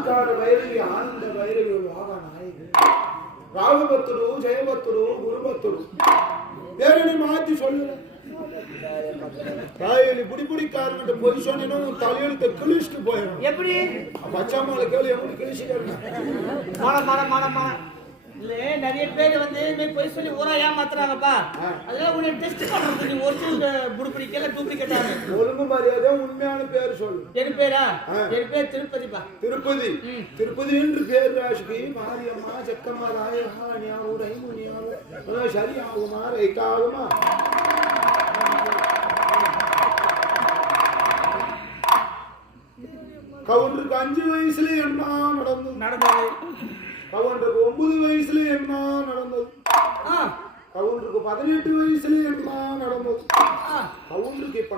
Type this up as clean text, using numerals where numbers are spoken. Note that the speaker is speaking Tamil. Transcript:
ஆங்கார பைரவி ஆனந்த பைரவி வாகா நாயகி ராகுபத்துரு ஜெயபத்துரு குருபத்துரு வேறனை மாத்தி சொல்லுற தாயலி புடிக்காரங்கிட்ட போய் சொன்னேன்னு தலையெழுத்த கிழிச்சிட்டு போயிடும். எப்படி பச்சாமால கேள்வி எப்படி கிழிச்சிட்டு இல்ல நிறைய பேர் வந்து போய் சொல்லி ஊரா ஏமாத்துறாங்கப்பா. அதெல்லாம் உன்னை டெஸ்ட் பண்றது. நீ ஒரிஜினல் புடிக்கல டூப்ளிகேட் ஆன ஒழுங்கு மரியாதை உண்மையான பேர் சொல்லு. என் பேரா? என் பேர் திருப்பதிப்பா. திருப்பதி. திருப்பதி என்று பேர் ராசிக்கு மாரியம்மா செக்கம்மா ராயஹானியாவு ரைமுனியாவு சரி ஆகுமா ரைட் ஆகுமா? கவுண்டருக்கு 5 வயசுல என்ன நடந்தது? கவுண்டருக்கு 9 வயசுல என்ன நடந்தது? கவுண்டருக்கு 18 வயசுல என்ன நடந்தது? கவுண்டருக்கு இப்ப